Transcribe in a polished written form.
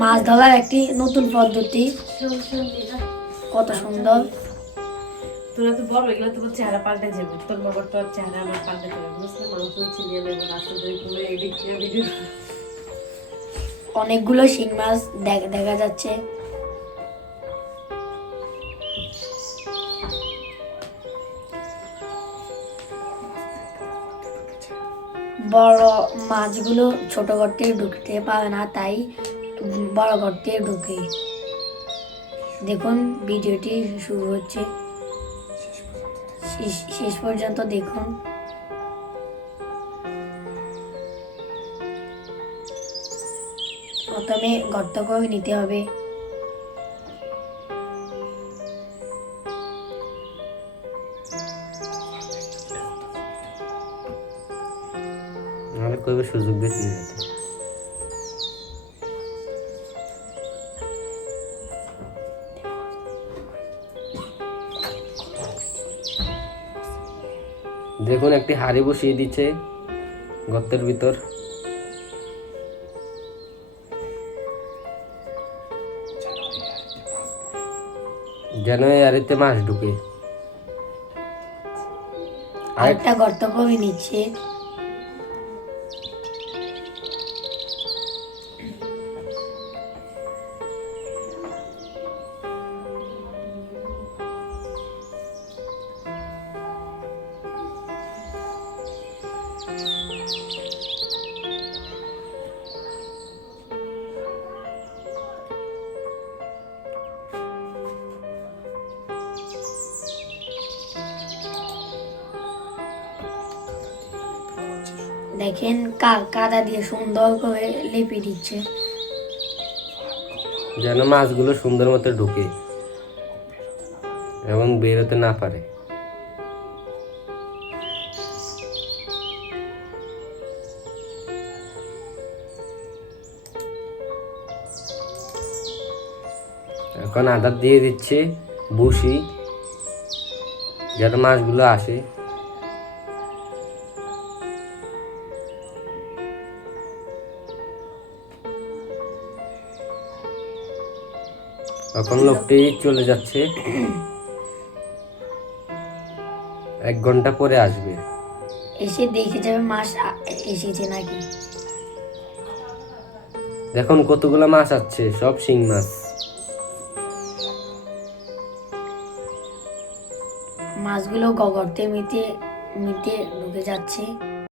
মাছ ধরার একটি নতুন পদ্ধতি, কত সুন্দর। তোরা তো বড়, এগুলো তো চেহারা পাল্টে যাবে, তোর বাবার তো আর চেহারা আমার পাল্টে যাবে, বুঝতে মানুষ চিনিয়ে নেবো রাস্তা ধরে পুরো এডিট ভিডিও। অনেকগুলো শিং মাছ দেখা যাচ্ছে। বড় মাছগুলো ছোট গর্তে ঢুকতে পারে না, তাই বড় গর্তে ঢুকে। দেখুন ভিডিওটি শুরু হচ্ছে, শেষ পর্যন্ত দেখুন। প্রথমে গর্ত করে নিতে হবে। নাহলে কইবে সুযোগ দিতে নিতে। দেখুন একটি হাড়ি বসিয়ে দিচ্ছে গর্তের ভিতর। যেন এই হাড়িতে মাছ ঢুকে। আরেকটা গর্ত করে নিচ্ছে। দেখেন কাদা দিয়ে সুন্দর করে লেপে দিচ্ছে, যেন মাছগুলো সুন্দর মতো ঢুকে এবং বেরোতে না পারে। এখন আদা দিয়ে দিচ্ছে বসি, যেন মাছগুলো আসে। এখন লোকটি চলে যাচ্ছে, 1 ঘন্টা পরে আসবে। এসে দেখে যাবে মাছ এসেছে নাকি। দেখুন কতগুলো মাছ আছে, সব শিং মাছ। মাছগুলো গর্তে মিটে মিটে ঢুকে যাচ্ছে।